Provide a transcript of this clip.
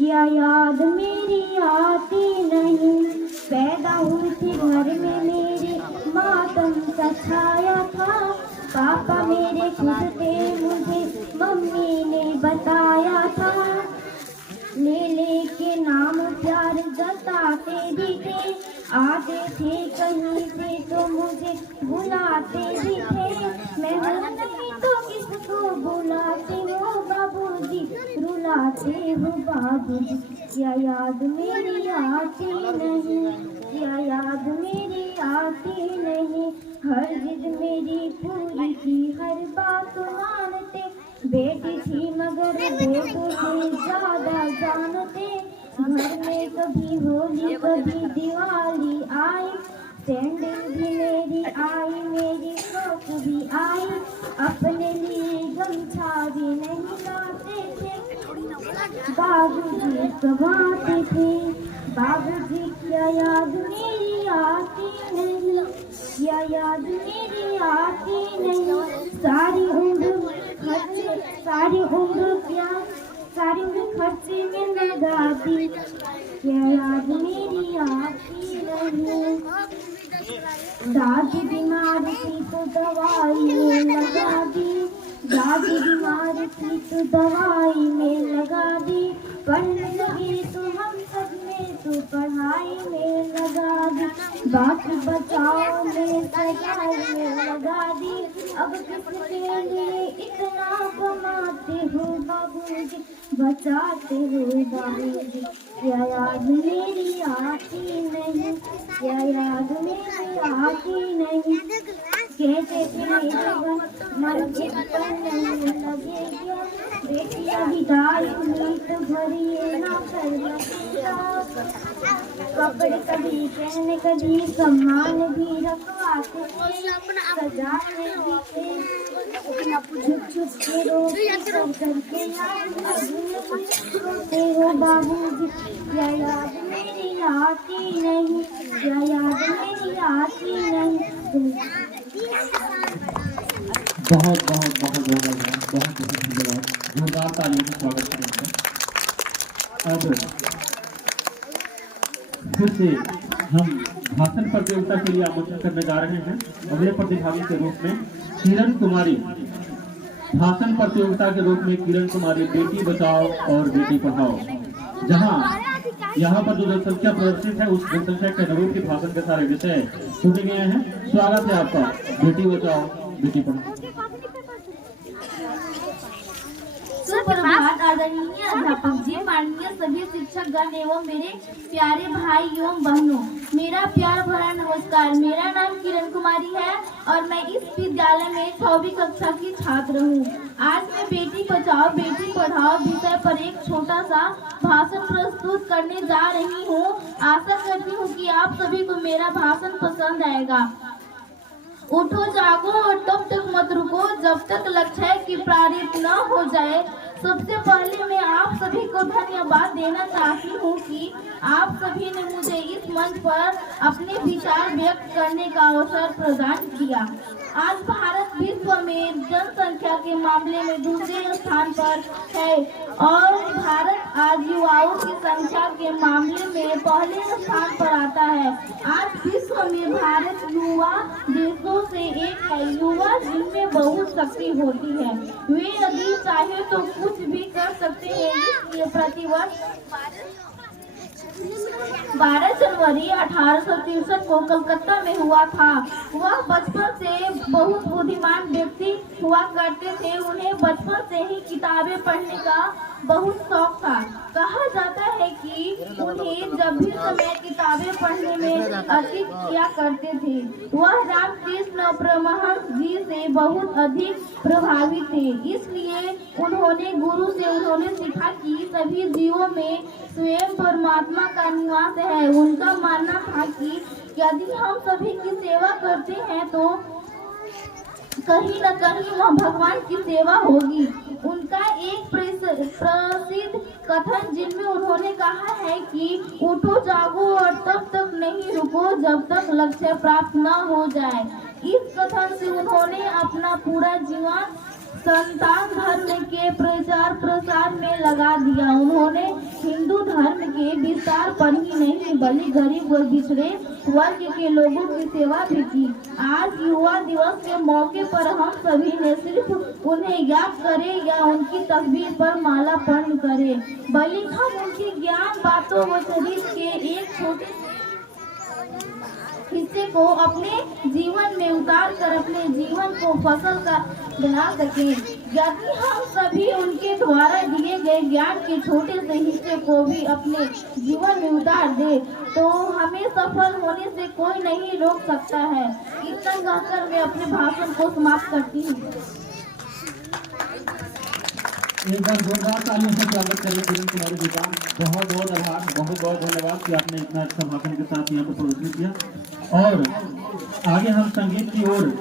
क्या याद मेरी आती नहीं। पैदा हुई थी घर में मेरे मातम सा छाया था। पापा मेरे खुद थे मुझे मम्मी ने बताया था। लेले के नाम प्यार जताते भी थे। आते थे कहीं से तो मुझे बुलाते भी थे। मैं हूँ नहीं तो किसको बुलाते हो बाबूजी, रुलाते हो बाबूजी। क्या याद मेरी आती नहीं, क्या याद मेरी आती नहीं। हर जिद मेरी पूरी की, हर बात मानते। बेटी थी मगर बेटों से ज्यादा जानते। घर में कभी होली कभी दिवाली आई। सैंडल भी मेरी आई, मेरी फ्रॉक भी आई। अपने लिए गमछा भी नहीं लाते थे, बाबूजी कमाते थे। बाबूजी क्या याद मेरी आती नहीं, क्या याद मेरी आती नहीं। सारी उम्र खर्चे, सारी उम्र क्या, सारी उम्र खर्चे में लगा दी। क्या याद मेरी आती नहीं। दादी बीमार थी तो दवाई में लगा दी। दादी बीमार थी तो दवाई में लगा दी। पढ़ने लगे तो हम सब में तो पढ़ाई में लगा दी। बाकी बचाओ में सगाई में लगा दी। अब किसके लिए इतना कमाते हो बाबूजी, बचाते हो बाबूजी। क्या याद मेरी आती नहीं, क्या याद मेरी आती नहीं। कहते थे मेरे मस्जिद पर नहीं लगेगा। बेटियां विदाई हुई तो भरिए ना कर लगेगा। कपड़े कभी पहने कभी सामान भी रखवाते थे। सजाने भी थे छुप छुप के रोते करके रोते हो बाबूजी। क्या याद मेरी आती नहीं, क्या याद मेरी आती नहीं। बहुत बहुत बहुत बहुत धन्यवाद। जोरदार तालियों से स्वागत करेंगे। अब फिर से हम भाषण प्रतियोगिता के लिए आमंत्रण करने जा रहे हैं अगले प्रतिभागी के रूप में किरण कुमारी। भाषण प्रतियोगिता के रूप में किरण कुमारी बेटी बचाओ और बेटी पढ़ाओ। जहां यहाँ पर जो जनसंख्या प्रदर्शित है उस जनसंख्या के अनुरूप ही भाषण के सारे विषय चुने गए हैं। स्वागत है आपका बेटी बचाओ बेटी पढ़ाओ। सुप्रभात आदरणीय अध्यापक जी, माननीय सभी शिक्षक गण एवं मेरे प्यारे भाई एवं बहनों, मेरा प्यार भरा नमस्कार। मेरा नाम किरण कुमारी है और मैं इस विद्यालय में 6वीं कक्षा की छात्र हूँ। आज मैं बेटी बचाओ बेटी पढ़ाओ विषय पर एक छोटा सा भाषण प्रस्तुत करने जा रही हूँ। आशा करती हूँ कि आप सभी को मेरा भाषण पसंद आएगा। उठो जागो और तब तक मत रुको जब तक लक्ष्य की प्राप्ति न हो जाए। सबसे पहले मैं आप सभी को धन्यवाद देना चाहती हूँ कि आप सभी ने मुझे इस मंच पर अपने विचार व्यक्त करने का अवसर प्रदान किया। आज भारत विश्व में जनसंख्या के मामले में दूसरे स्थान पर है और भारत आज युवाओं की संख्या के मामले में पहले स्थान पर आता है। आज विश्व में भारत युवा देशों से एक है। युवा जिनमें बहुत शक्ति होती है, वे यदि चाहे तो कुछ भी कर सकते हैं। इसलिए प्रतिवर्ष 12 जनवरी 1863 को कलकत्ता में हुआ था। वह बचपन से बहुत बुद्धिमान व्यक्ति हुआ करते थे। उन्हें बचपन से ही किताबें पढ़ने का बहुत शौक था। कहा जाता है कि उन्हें जब भी समय किताबें पढ़ने में व्यतीत किया करते थे। वह रामकृष्ण परमहंस जी से बहुत अधिक प्रभावित थे। इसलिए उन्होंने गुरु से उन्होंने सीखा कि सभी जीवों में स्वयं परमात्मा का निवास है। उनका मानना था कि यदि हम सभी की सेवा करते हैं तो कहीं न कहीं वह भगवान की सेवा होगी। उनका एक प्रसिद्ध कथन जिनमें उन्होंने कहा है कि उठो जागो और तब तक नहीं रुको जब तक लक्ष्य प्राप्त न हो जाए। इस कथन से उन्होंने अपना पूरा जीवन संतान धर्म के प्रचार प्रसार में लगा दिया। उन्होंने हिंदू धर्म के विस्तार पर ही नहीं बल्कि गरीब और पिछड़े वर्ग के लोगों की सेवा भी की। आज युवा दिवस के मौके पर हम सभी ने सिर्फ उन्हें याद करें या उनकी तस्वीर पर मालार्पण करें, बल्कि हम उनकी ज्ञान बातों व चरित्र के एक छोटे हिस्से को अपने जीवन में उतार कर अपने जीवन को फसल का बना सकें। यदि हम सभी उनके द्वारा दिए गए ज्ञान के छोटे से हिस्से को भी अपने जीवन में उतार दे तो हमें सफल होने से कोई नहीं रोक सकता है। इतना कहकर मैं अपने भाषण को समाप्त करती हूँ। एक बार जोरदार तालियों से स्वागत करें किरण कुमारी जी का। बहुत बहुत आभार, बहुत बहुत धन्यवाद कि आपने इतना अच्छा भाषण के साथ यहाँ पर प्रदर्शन किया। और आगे हम संगीत की ओर